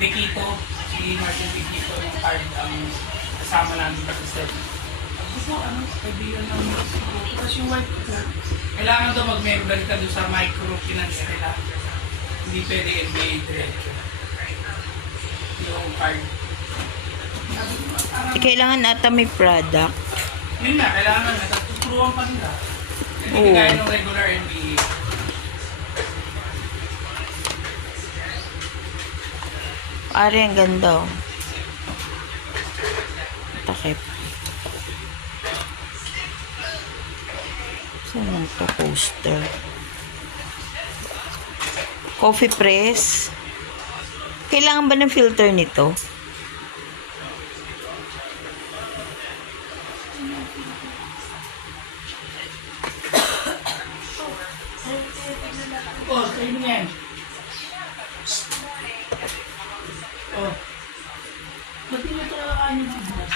Dekito, si Martin Dekito, yung card ang kasama namin sa set. Gusto ano, kaibigan ng Mexico. Tapos yung white ko, kailangan daw mag-member ka doon sa microfinance nila. Hindi pwede NBA diretso. Yung card. Sabi ko, parang, Kailangan ata may product. yun na, kailangan na. Tapos tuturuan pa nila. Hindi Oo. gaya ng regular NBA. Ari, ang ganda oh. Takip. Saan lang to poster? Coffee press. Kailangan ba ng filter nito? Oh, kayo mo yan. Oh. Ba't hindi ito nakakain yung bukas?